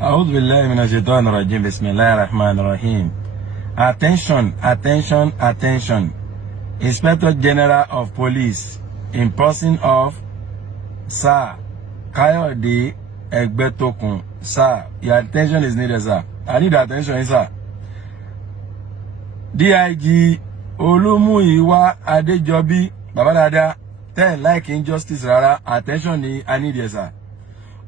أعوذ بالله من الشيطان الرجيم. بسم الله الرحمن الرحيم. Attention, attention, attention. Inspector General of Police, in person of Sir Kayode Ẹgbẹ. Sir, your attention is needed, sir. I need attention, sir. DIG Olumuyiwa Adejobi, Baba Dada, tell like injustice, rara. Attention, I need it, sir.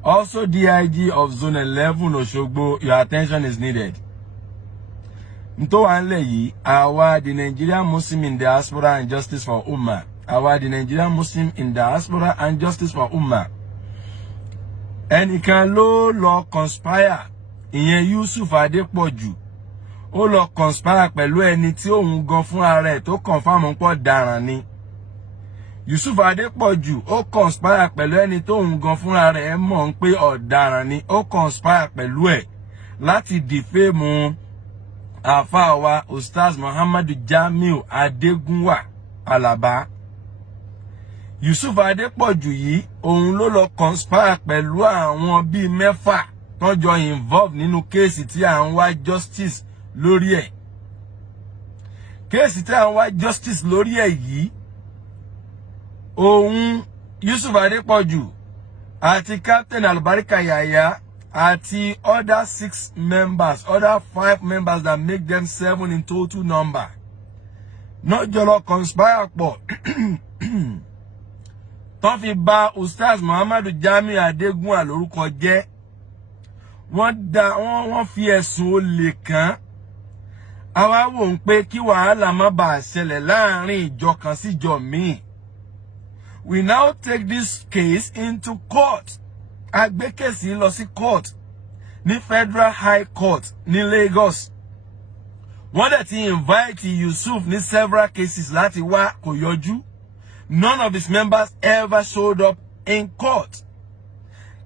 Also, DIG of Zone 11 Oshogbo, your attention is needed. Nto anle yi, awa the Nigerian Muslim in diaspora and justice for Ummah. Awa the Nigerian Muslim in diaspora and justice for Ummah. Ẹnìkan ló conspire, ìyẹn Yusuf Adepoju. Ó lọ conspire pẹ̀lú ẹni tí òun gan fún ara ẹ̀ tó confirm pọ̀ daran ni. Yusuf Adepoju ó conspire pẹ̀lú ẹni tó òun gan fún ara ẹ̀ mọ̀ pé ọ̀daràn ni. Ó conspire pẹ̀lú ẹ̀ láti defame àfáà wa Ustaz Muhammadu Jamiu Adegunwa Alaba. Yusuf Adepoju yìí òun ló lọ conspire pẹ̀lú àwọn bíi mẹ́fà tó jọ involve nínú kéèsì tí à ń wá justice lórí ẹ̀. Kéèsì tí à ń wá justice lórí ẹ̀ yìí, òun Yusuf Adepoju àti Captain Albarika Yaya àti other 6 members, other 5 members that make them 7 in total number. Not jọlọ conspire pọ̀. Tán fi bà Ustaz Muhammadu Jamiu Adegunwa lórúkọ jẹ́. Wọ́n fi ẹ̀sùn olè kàn. Àwa wò ń pé kí wàhálà má bàa ṣẹlẹ̀ láàrin ìjọ kan sí ìjọ míì. We now take this case into court. A gbé kéèsì lọ sí court ní Federal High Court ní Lagos. Wọ́n dẹ̀ ti invite Yusuf ní several cases láti wá, kò yọjú. None of his members ever showed up in court.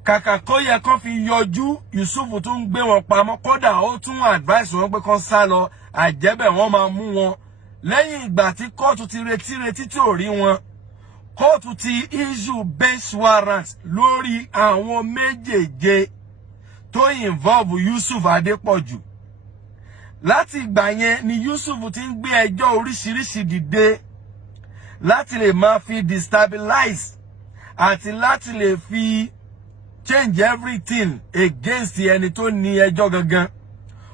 Kàkà kó yẹ kán fi yọjú, Yusuf tún gbé wọn pamọ́, kódà ó tún advice wọn pé kán sá lọ, àjẹ́bẹ̀ wọ́n máa mú wọn. Lẹ́yìn ìgbà tí kóòtù ti retí tí ò rí wọn, kóòtù ti issue bench warrant lórí àwọn méjèèje tó involve Yusuf Adepoju. Láti ìgbà yẹn ni Yusuf ti ń gbé ẹjọ́ oríṣiríṣi dìde láti lè máa fi destabilize àti láti lè fi change everything against ẹni tó ní ẹjọ́ gangan.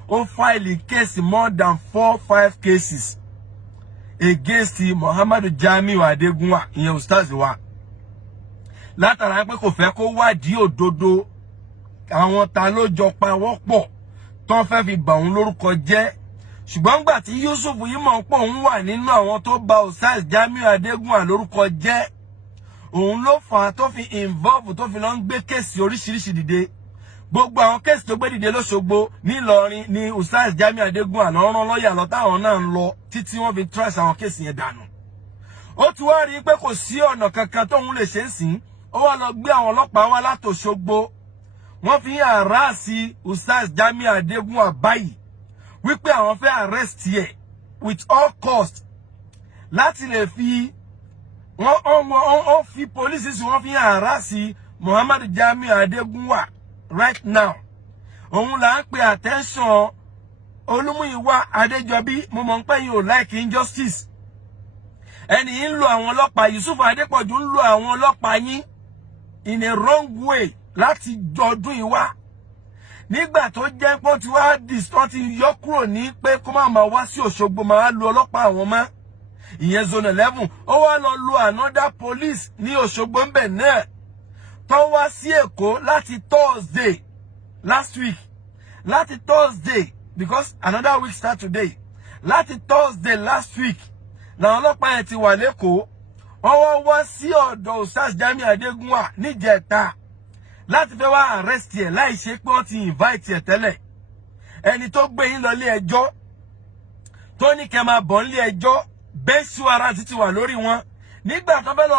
Ó file case more than 4-5 cases against Muhammadu Jamiu Adegunwa, ìyẹn Ustaz wa. Látara pé kò fẹ́ kó wádìí òdodo àwọn ta ló jọ pa wọ́pọ̀ tó fẹ́ fi bà òun lórúkọ jẹ́. Ṣùgbọ́n gbà tí Yusuf yìí mọ̀ pé òun wà nínú àwọn tó bà Ustaz Jamiu Adegunwa lórúkọ jẹ́, òun ló fà á tó fi involve tó fi lọ ń gbé kéèsì oríṣiríṣi dìde. Gbogbo àwọn kéèsì tó gbé dìde l'Óṣogbo ní Ìlọrin ní Ustaz Jamiu Adegunwa lọ rán lọ́yà lọ táwọn náà ń lọ títí wọ́n fi trace àwọn kéèsì yẹn dànù. Ó ti wá rí pé kò sí ọ̀nà kankan tóun lè ṣe ń sìn. Ó wá lọ gbé àwọn ọlọ́pàá wá l'Óṣogbo. Wọ́n fi harass Ustaz Jamiu Adegunwa báyìí wípé àwọn fẹ́ arrest yẹ with all cost láti lè fi wọ́n fi police sí wọ́n fi harass Muhammadu Jamiu Adegunwa right now. Òun là ń pe attention Olumuyiwa Adejobi. Mo mọ̀ pé yín ò like injustice. Ẹni yín ń lo àwọn ọlọ́pàá, Yusuf Adepoju ń lo àwọn ọlọ́pàá yín in a wrong way láti jọdún ìwà. Nígbà tó jẹ́ pé ó ti wá distort yọ kúrò ní pé kó máa wá sí Òṣogbo máa lo ọlọ́pàá àwọn mọ́. Ìyẹn Zone 11. Ó wá lọ lo another police ní Òṣogbo ńbẹ̀ náà. Tó wá sí Èkó láti Thursday last week. Láti Thursday, because another week start today. Láti Thursday last week. Làwọn ọlọ́pàá yẹn ti wà l'Ékòó. Wọ́n wá sí ọ̀dọ̀ Ustaz Jamiu Adegunwa níjẹta láti fẹ́ wá arrest ẹ̀ láì ṣe pé wọ́n ti invite ẹ̀ tẹ́lẹ̀. Ẹni tó gbé yín lọ ilé ẹjọ́ tó ní kẹ́ máa bọ̀ nílé ẹjọ́, bench warrant ti wà lórí wọn. Nígbà tó fẹ́ lọ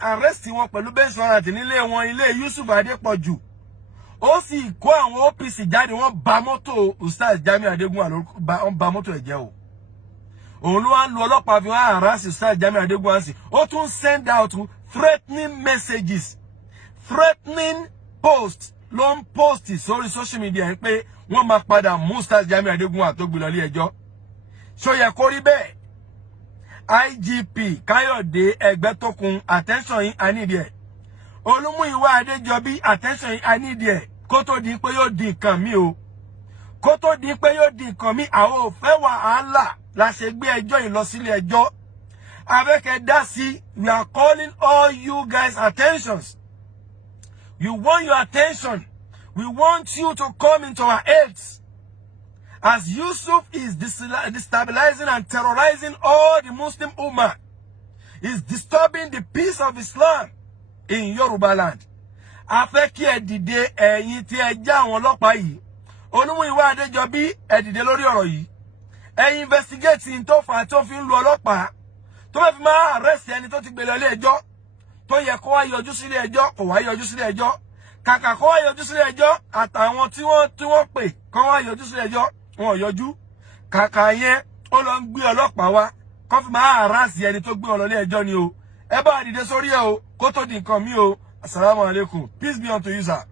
arrest wọn pẹ̀lú bench warrant nílé wọn, ilé Yusuf Adepoju, ó sì kó àwọn OPC jáde, wọ́n bà mọ́tò Ustaz Jamiu Adegunwa wọ́n bà mọ́tò ẹ̀ jẹ́ o. Òun ló wá ń lo ọlọ́pàá fi wá harass Ustaz Jamiu Adegunwa sí. Ó tún send out threatening messages, threatening posts ló ń post sórí social media ń pé wọ́n máa padà mú Ustaz Jamiu Adégúnwà tó gbé lọ ilé ẹjọ́. Ṣó yẹ kó rí bẹ́ẹ̀? IGP Káyọ̀dé Ẹgbẹ́tókun, attention yín, I need it. Olúmúyìwá Adéjọbí, attention yín, I need it. Kó tó di pé yóò di nǹkan mi o. Kó tó di pé yóò di nǹkan mi, àwọn ò fẹ́ wàhálà la ṣe gbé ẹjọ́ yìí lọ sílé ẹjọ́. Avec Dasi, we are calling all you guys attentions. We want your attention. We want you to come into our aids. As Yusuf is destabilizing and terrorizing all the Muslim Ummah, is disturbing the peace of Islam in Yoruba land. Afẹ́ kí ẹ dìde ẹ̀yin tí ẹ já àwọn ọlọ́pàá yìí. Olúmúyìwá Adéjọbí ẹ dìde lórí ọ̀rọ̀ yìí. Ẹ investigate in tó fà tó fi ń lu ọlọ́pàá. Tó bá fi máa arrest ẹni tó ti gbé lọ ilé ẹjọ́. Tó yẹ kó wá yọjú sílé ẹjọ́, kò wá yọjú sílé ẹjọ́. Kàkà kó wá yọjú sílé ẹjọ́, àtàwọn tí wọ́n pè kó wá yọjú sílé ẹjọ́, wọn ò yọjú. Kàkà yẹn ó lọ ń gbé ọlọ́pàá wá, kó fi máa harass ẹni tó gbé wọn lọ ilé ẹjọ́ ni o. Ẹ bá dìde sórí ẹ o, kó tó di nǹkan mi o. Assalamu alaikum. Peace be unto you, sir.